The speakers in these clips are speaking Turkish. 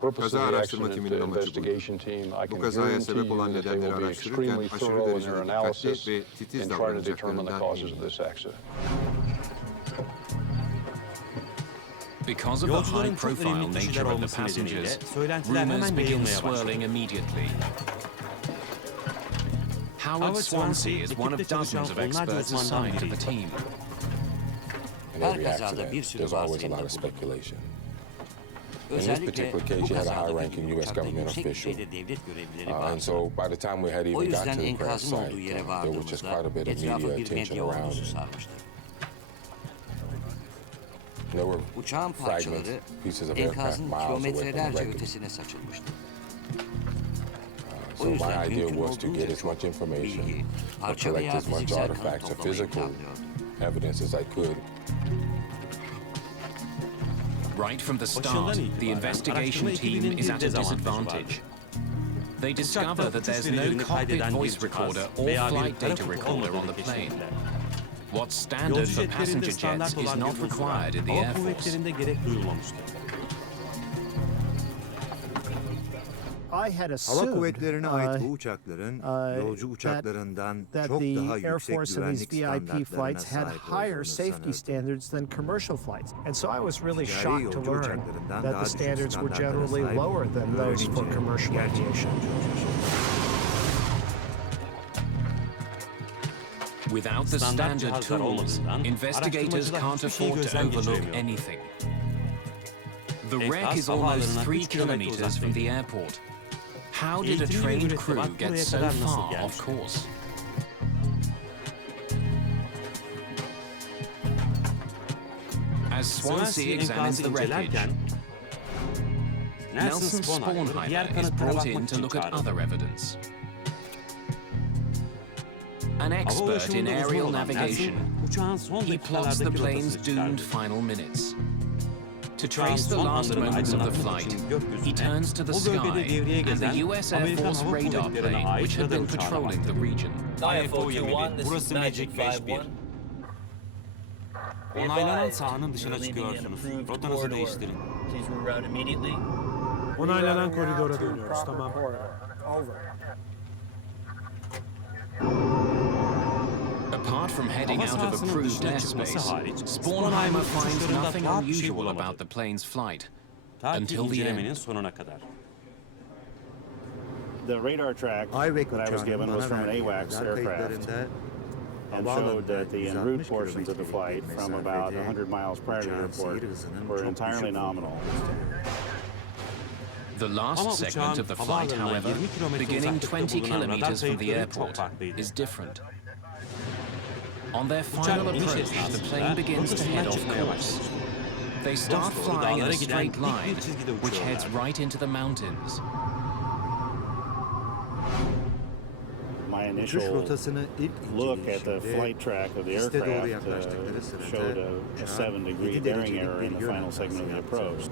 Kaza araştırma timinin amacı bu. Bu kazaya sebep olan nedenleri araştırırken aşırı derecede dikkatli ve titiz davranacaklarından eminler. Because of the high-profile nature of the passengers, rumors begin swirling immediately. Howard Swansea is one of dozens of experts assigned to the team. Her kazada bir sürü varsayım olur. Özellikle bu kazada bir uçakta yüksek düzeyde devlet görevlileri vardı. O yüzden enkazın olduğu yere vardığımızda etrafı bir medya ordusu sarmıştı. Uçağın parçaları enkazın kilometrelerce ötesine saçılmıştı. O yüzden mümkün olduğunca çok bilgi, parça veya fiziksel kanıt toplamayı planlıyordum. Right from the start, the investigation team is at a disadvantage. They discover that there's no cockpit voice recorder or flight data recorder on the plane. What's standard for passenger jets is not required in the Air Force. Hava kuvvetlerine ait bu uçakların yolcu uçaklarından çok daha yüksek güvenlik standartlarına sahip olduğunu sanırdım. Ticari yolcu uçaklarından daha düşük standartlara sahip gerçekten çok şaşırtıcı. Without the standard tools, investigators can't afford to overlook anything. The wreck is almost 3 kilometers from the airport. How did a trained crew get so far off course? As Swansea examines the wreckage, Nelson Spornheimer is brought in to look at other evidence. An expert in aerial navigation, he plots the plane's doomed final minutes. To trace the last moments of the flight, he turns to the sky and the US Air Force radar plane which had been patrolling the region. Burası Magic 51. Onaylanan sahanın dışına çıkıyorsunuz. Rotanızı değiştirin. Onaylanan koridora dönüyoruz, tamam. Apart from heading out of approved airspace, Spornheimer finds nothing unusual about the plane's flight until the end. The radar track that I was given was from an AWACS aircraft and showed that the en route portions of the flight from about 100 miles prior to the airport were entirely nominal. The last segment of the flight, however, beginning 20 kilometers from the airport, is different. On their final approach, the plane begins to head off course. They start flying in a straight line, which heads right into the mountains. My initial look at the flight track of the aircraft showed a 7-degree bearing error in the final segment of the approach.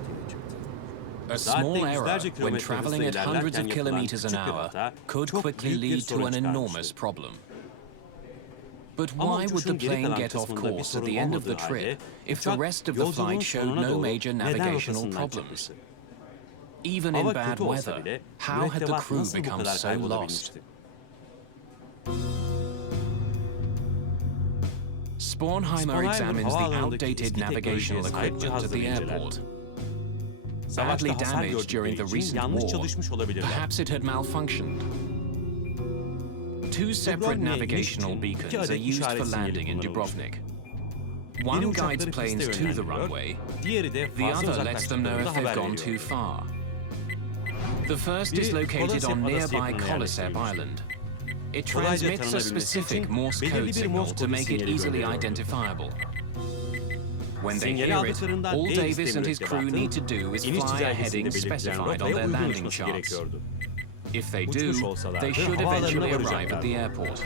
A small error when traveling at hundreds of kilometers an hour could quickly lead to an enormous problem. But why would the plane get off course at the end of the trip if the rest of the flight showed no major navigational problems? Even in bad weather, how had the crew become so lost? Spornheimer examines the outdated navigational equipment at the airport. Badly damaged during the recent war, perhaps it had malfunctioned. 2 separate navigational beacons are used for landing in Dubrovnik. One guides planes to the runway, the other lets them know if they've gone too far. The first is located on nearby Kolosep Island. It transmits a specific Morse code signal to make it easily identifiable. When they hear it, all Davis and his crew need to do is fly a heading specified on their landing charts. If they do, they should eventually arrive at the airport.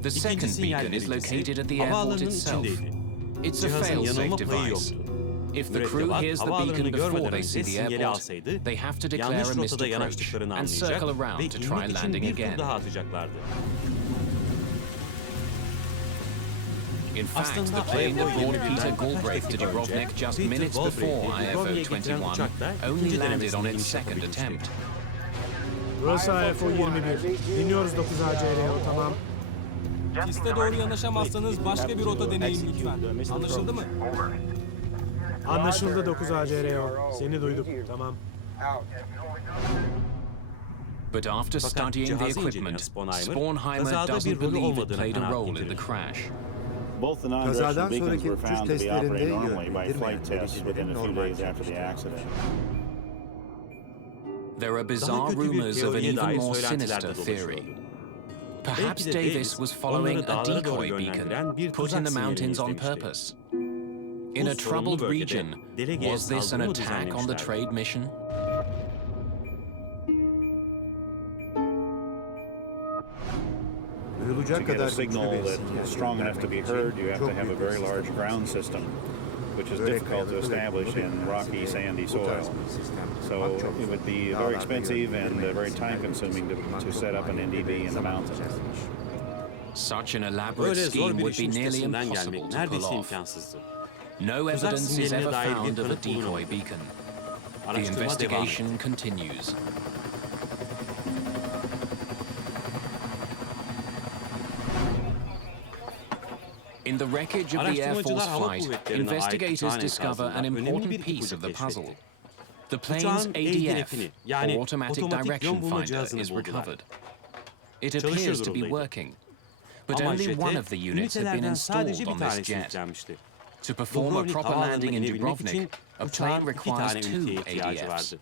The second beacon is located at the airport itself. It's a fail-safe device. If the crew hears the beacon before they see the airport, they have to declare a missed approach and circle around to try landing again. In fact, the plane that brought Peter Galbraith to Dubrovnik just minutes before IFO 21 only landed on its second attempt. Burası IFO 21. Dinliyoruz 9 ACRO, tamam. Piste doğru yanaşamazsanız başka bir rota deneyin lütfen. Anlaşıldı mı? Anlaşıldı 9 ACRO. Seni duyduk, tamam. But after studying the equipment, Spornheimer doesn't believe it played a role in the crash. Both the non-directional beacons were found to be operating normally by flight tests within a few days after the accident. There are bizarre rumors of an even more sinister theory. Perhaps Davis was following a decoy beacon put in the mountains on purpose. In a troubled region, was this an attack on the trade mission? To get a signal that's strong enough to be heard, you have to have a very large ground system, which is difficult to establish in rocky, sandy soil. So it would be very expensive and very time-consuming to set up an NDB in the mountains. Such an elaborate scheme would be nearly impossible to pull off. No evidence is ever found of a decoy beacon. The investigation continues. In the wreckage of the Air Force flight, investigators discover an important piece of the puzzle. The plane's ADF, or automatic direction finder, is recovered. It appears to be working, but only one of the units had been installed on this jet. To perform a proper landing in Dubrovnik, a plane requires 2 ADFs.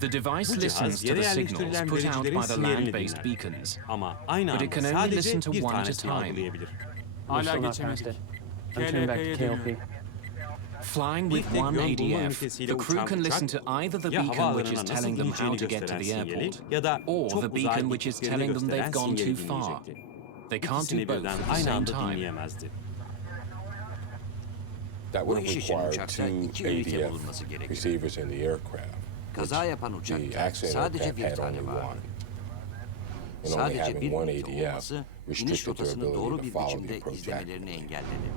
The device listens to the signals put out by the land-based beacons, but it can only listen to one at a time. Hala geçemedik. KLP'ye dönüyorum. Flying with one ADF, the crew can listen to either the beacon which is telling them how to get to the airport, or the beacon which is telling them they've gone too far. They can't do both at the same time. That would have required 2 ADF receivers in the aircraft. Kaza yapan The uçakta accident sadece aircraft bir had tane only vardı. one. And only Sadece having bir one pilot ADF olması iniş restricted their rotasını ability doğru to bir follow the biçimde approach izlemelerini accurately. engelledi.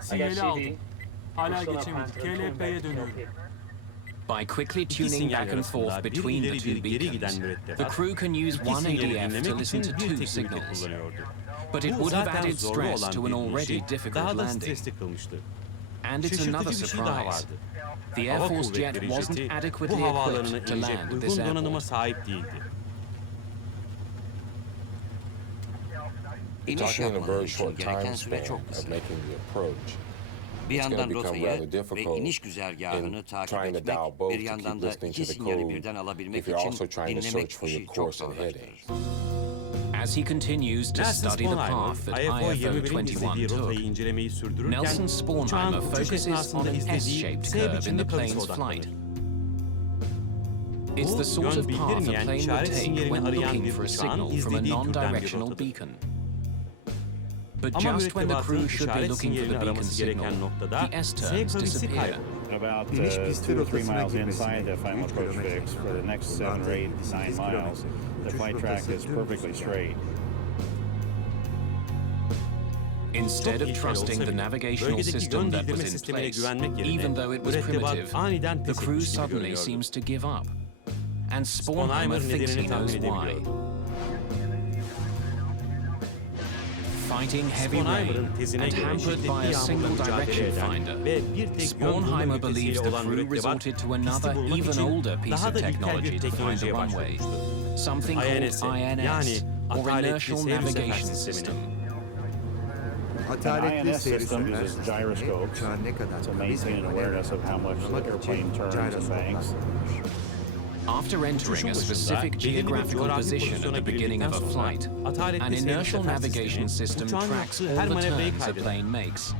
Sinyali aldım. Hala geçemedik. KLP'ye dönüyorum. By quickly tuning back and forth between the two beacons, the crew can use one ADF to listen to 2 signals. But it would have added stress to an already difficult landing. And it's another surprise. The Air Force jet wasn't adequately equipped to land at this airport. İniş Talking in a yapmaları very için short time gereken süre span çok of kısa. making the approach, Bir it's going yandan to become rotayı rather ve difficult iniş güzergahını in takip trying to etmek, dial both bir to yandan keep da listening to iki the sinyali code birden alabilmek if you're also için trying to dinlemek search for your işi çok course and zorlaştırır. heading. As he continues to study the path that IFO 21 took, Nelson Spornheimer focuses on an S-shaped curve in the plane's flight. It's the sort of path a plane would take when looking for a signal from a non-directional beacon. But just when the crew should be looking for the beacon signal, the S-turns disappear. About 2 or 3 miles inside the final approach fix, for the next 7 or 8, 9 miles, the flight track is perfectly straight. Instead of trusting the navigational system that was in place, even though it was primitive, the crew suddenly seems to give up. And Spornheimer thinks he knows why. Fighting heavy rain and hampered by a single direction finder, Spornheimer believes the crew resorted to another, even older piece of technology to find the runway, something called INS, or Inertial Navigation System. An INS system uses gyroscopes to maintain awareness of how much the airplane turns and banks. After entering a specific geographical position at the beginning of a flight, an inertial navigation system tracks all the turns a plane makes.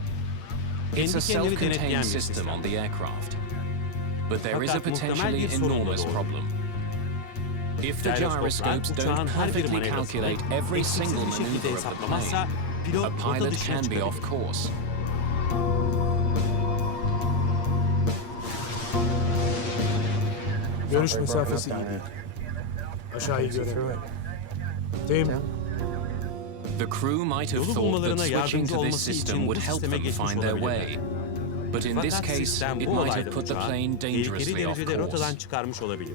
It's a self-contained system on the aircraft. But there is a potentially enormous problem. If the gyroscopes don't perfectly calculate every single maneuver of the plane, a pilot can be off course. Görüş mesafesi iyi değil. Aşağıyı göremiyorum. Tim, The crew might have thought that switching to this system would help them find their way. But in this Fakat case, sistem it bu might have olayda put the uçağı plane tehlikeli dangerously off derecede rotadan course. çıkarmış olabilir.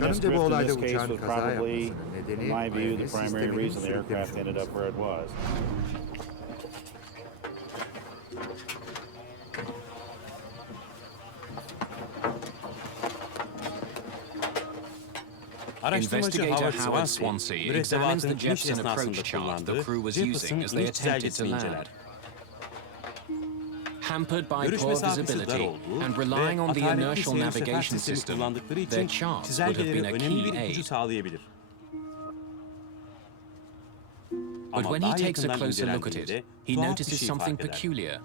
Kanımca bu olayda uçağın kaza Probably, yapmasının in nedeni my view, the INS primary sisteminin reason the aircraft ended up where it was. Araştırmacı Investigator Howard Howard Swansea, Swansea examines mürettebatın the iniş Jepson approach esnasında chart the kullandığı crew was using Jefferson as they iniş attempted to çizelgesini land. inceler. Hampered by Görüş poor mesafesi dar visibility olduğu and ve relying on the ataletli inertial seyrüsefer navigation sistemi system, kullandıkları their için charts would have been çizelgeleri a önemli key bir ipucu aid. sağlayabilir. But Ama when daha he takes a yakından closer look at it, incelendiğinde he tuhaf bir notices şey something fark eder. peculiar.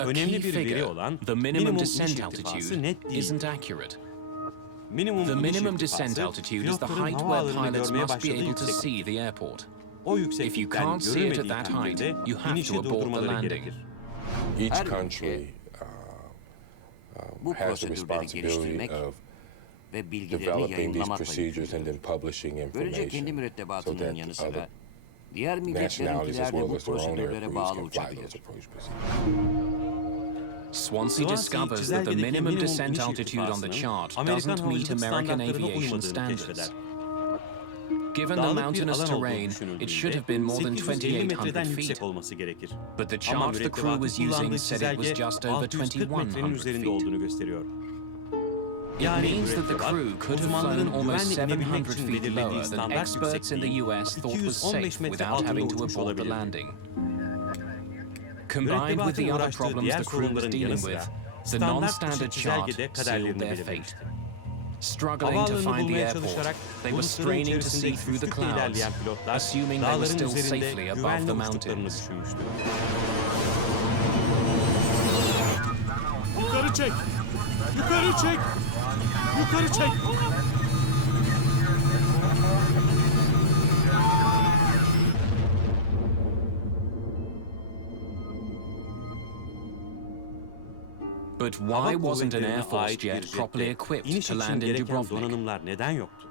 A Önemli key bir veri figure, olan the minimum minimum descent iniş irtifası altitude, net değil. isn't accurate. Minimum The iniş minimum descent irtifası, altitude is the pilotların height where havaalanını pilots görmeye must be başladığı able to yükseklik. see the airport. O If you yükseklikten can't see it at göremediği that height, takdirde you have inişi to abort the durdurmaları landing. gerekir. Each Her country ülke bu has the prosedürleri responsibility geliştirmek of ve bilgilerini developing these yayınlamakla procedures and yükümlüdür. then publishing Böylece kendi information so mürettebatının yanı that sıra other diğer nationalities as milletlerinkiler de well bu as their own air prosedürlere crews bağlı can fly uçabilir. those approach procedures. Swansea discovers that the minimum descent altitude on the chart doesn't meet American aviation standards. Given the Dağlık bir mountainous alan olduğu terrain, it should have düşünüldüğünde been more than 850 metreden 2,800 yüksek feet. olması gerekir. But the Ama chart the crew was mürettebatın using kullandığı said it was çizelge just over 640 metrenin 2,100 üzerinde feet. olduğunu gösteriyor. It means that the crew could have flown almost 700 feet lower than experts in the US thought was safe without having to abort the landing. Combined with the other problems the crew was dealing with, the non-standard chart sealed their fate. Struggling to find the airport, they were straining to see through the clouds, assuming they were still safely above the mountains. yukarı çek! Yukarı çek! Yukarı çek! But why wasn't an Air Force jet properly equipped İniş to için land in gereken Dubrovnik? donanımlar neden yoktu?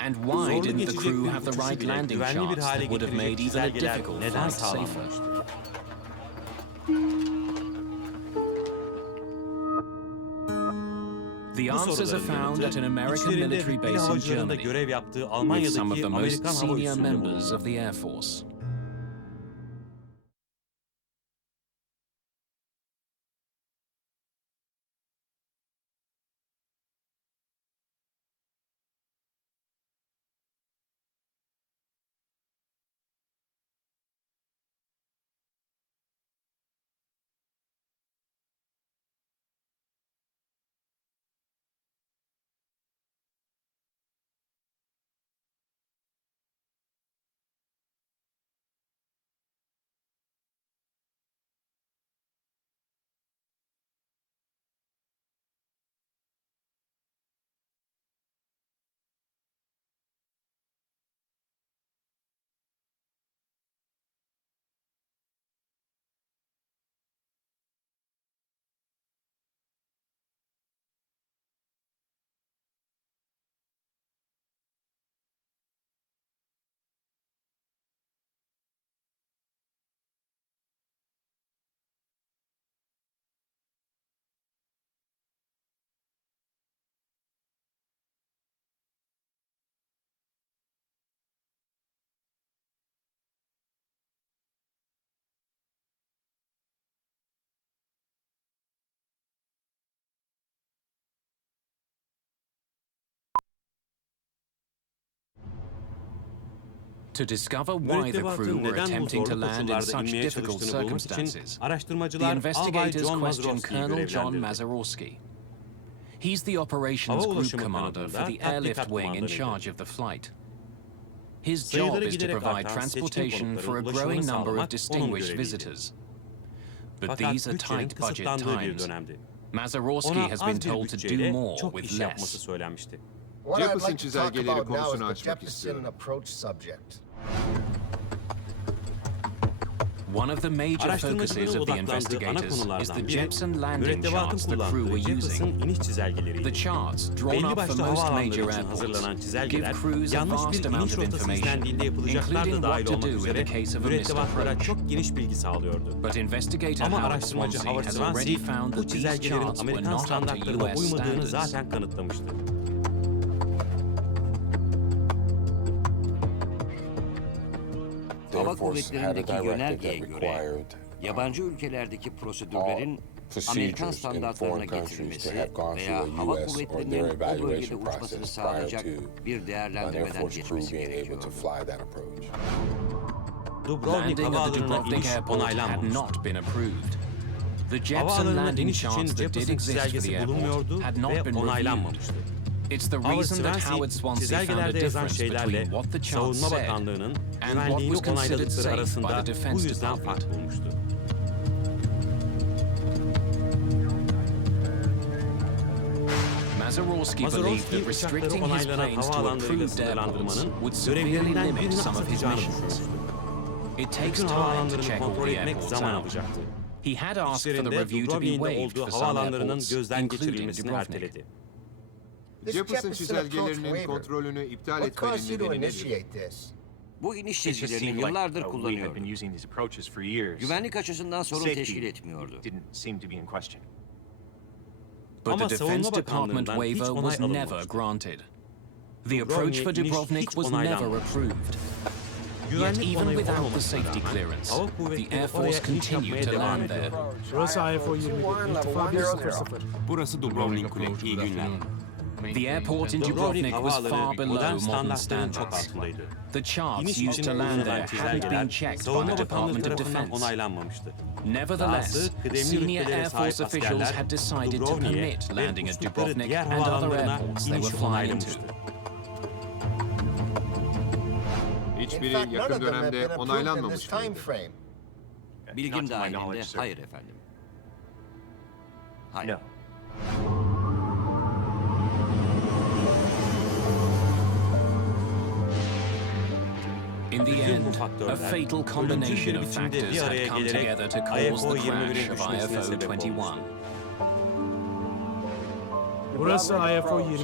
And why Zorlu didn't the geçecek crew bir have the uçuşu right bile landing güvenli bir charts hale that would have made getirecek even a çizelgeler difficult neden flight safer? sağlanmamıştı? The Bu answers are soruların found at an yanıtı, American içlerinde military hükümet base in havacılarında Germany, görev yaptığı with some of Almanya'daki the most Amerikan hava senior üssünde members bulundu. of the Air Force. To discover why the crew Mürettebatın were neden bu attempting to zorlu land in koşullarda such inmeye difficult çalıştığını bulmak için circumstances, the araştırmacılar Albay investigators John questioned Mazurowski'yi Colonel John görevlendirdi. Mazurowski. He's the operations Hava group ulaşımı commander for the kanadında airlift tatbikat wing in kumandanıydı. charge of the flight. His Sayıları job is to giderek provide artan seçkin transportation for a konukların growing ulaşımını number sağlamak of distinguished onun göreviydi. visitors. But Fakat these are bütçenin tight budget kısıtlandığı bir times. dönemdi. Mazurowski Ona has az been bir told to do bütçeyle more çok with iş yapması less. söylenmişti. Jefferson çizelgeleri konusunu açmak istiyorum. One of the major focuses of the investigators is the jets and landing charts the crew were using. The charts, drawn up for most major airports, give crews a vast amount of information, including what to do in the case of a missed approach. But investigator Howard Swansea has already found that these charts were not up to US standards. Hava kuvvetlerindeki yönergeye göre yabancı ülkelerdeki prosedürlerin Amerikan standartlarına getirilmesi veya hava kuvvetlerinin o bölgede uçmasını sağlayacak bir değerlendirmeden geçmesi gerekiyor. Landing at the Dubrovnik airport had not been approved. The jets and landing charts that did exist for the airport had not been reviewed. It's the reason that Howard Swansea found a difference between what the charts said and what was considered safe by the Defense Department. Mazeroski believed that restricting his planes to approved airports would severely limit some of his missions. It takes time to check all the airports out. He had asked for the review to be waived for some airports, including Dubrovnik. Jefferson çizelgelerinin kontrolünü iptal etmenin nedeni nedir? Bu iniş çizgilerini yıllardır kullanıyordu. Güvenlik açısından sorun teşkil etmiyordu. But the Defense Department waiver was never granted. The approach for Dubrovnik was never approved. Yet even without the safety clearance, the Air Force continued to land there. Burası AFO 21, irtifa 100. Burası Dubrovnik Kule, iyi günler. The airport in Dubrovnik was far below modern standards. The charts used to land there hadn't been checked by the Department of Defense. Nevertheless, senior Air Force officials had decided to permit landing at Dubrovnik and other airports they were flying into. Hiçbiri yakın dönemde onaylanmamış mıydı? Bilgim dahilinde hayır efendim. Hayır. In the end, a fatal combination of factors had come together to cause the crash of IFO 21. Burası AFO 21,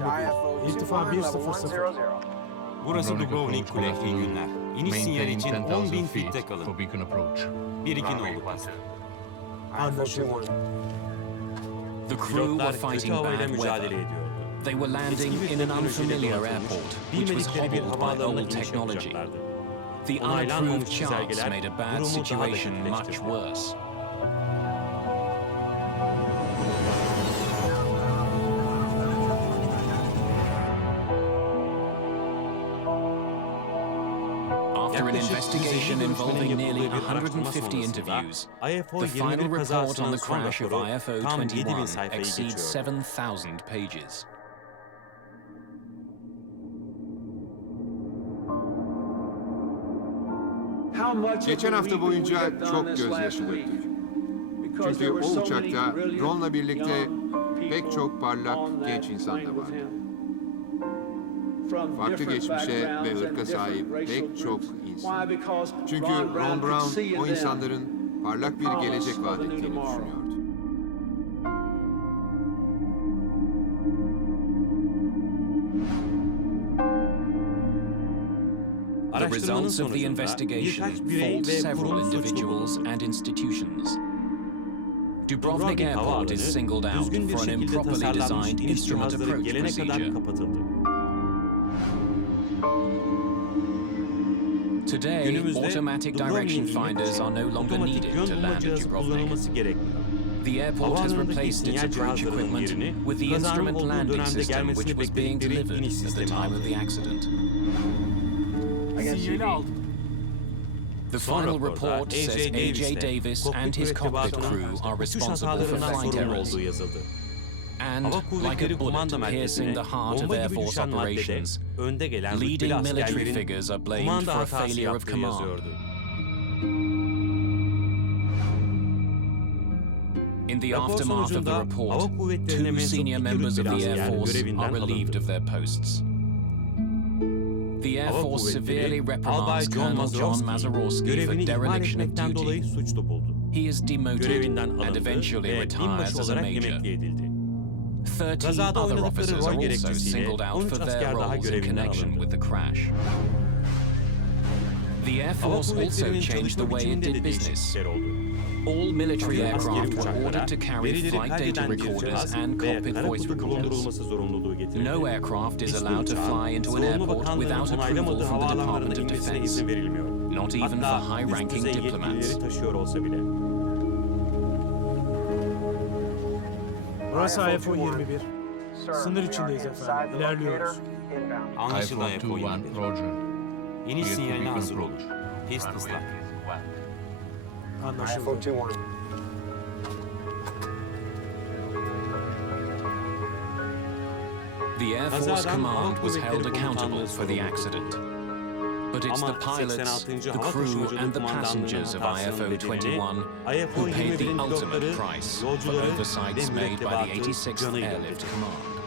irtifa 100. Burası Dubrovnik Kule, iyi günler. İniş sinyali için 10.000 feet'te kalın. 1-2 nolu pasta. Anlaşıldı. The crew were fighting bad weather. They were landing in an unfamiliar airport, which was hobbled by old technology. The unapproved charts made a bad situation much worse. After an investigation involving nearly 150 interviews, the final report on the crash of IFO 21 exceeds 7,000 pages. Geçen hafta boyunca çok gözyaşı döktük. Çünkü o uçakta drone'la birlikte pek çok parlak genç insan da vardı. Farklı geçmişe ve ırka sahip pek çok insan. Çünkü Ron Brown o insanların parlak bir gelecek vaat ettiğini düşünüyordu. The results of the investigation fault several individuals and institutions. Dubrovnik Airport is singled out for an improperly designed instrument approach procedure. Today, automatic direction finders are no longer needed to land at Dubrovnik. The airport has replaced its approach equipment with the instrument landing system which was being delivered at the time of the accident. The final report says A.J. Davis and his cockpit crew are responsible for flight errors. And, like a bullet piercing the heart of Air Force operations, leading military figures are blamed for a failure of command. In the aftermath of the report, 2 senior members of the Air Force are relieved of their posts. The Air Hava Force severely Kuvvetleri Albay reprimands John Colonel John Mazurowski Mazurowski for görevini ihmal dereliction of etmekten dolayı duty. suçlu buldu. He is demoted Görevinden and alındı eventually ve retires binbaşı as a olarak major. emekli edildi. 13 Kazada other oynadıkları officers rol are also gerekçesiyle singled out 13 for their asker daha roles in görevinden connection alındı. with the crash. The Air Hava Force also kuvvetlerinin changed the çalışma way it biçiminde did de business. değişiklikler oldu. All military Askeri aircraft were uçaklara ordered to carry verileri flight data kaydeden bir recorders cihaz and ve cockpit kara voice kutu recorders. bulundurulması zorunluluğu getirildi. No aircraft is Hiçbir allowed to uçağın fly into an Savunma airport Bakanlığı'nın without approval onaylamadığı from the havaalanlarına Department of inmesine Defense, izin verilmiyor. not even for Hatta üst high-ranking düzey diplomats. yetkilileri taşıyor olsa bile. Burası IFO-21. Sınır içindeyiz efendim. İlerliyoruz. Anlaşıldı IFO-21. İniş sinyaline hazır olun. Pist ıslak. Anlaşıldı. The Air Force Command was held accountable for the accident. But it's the pilots, the crew and the passengers of IFO-21 who paid the ultimate price for oversights made by the 86th Airlift Command.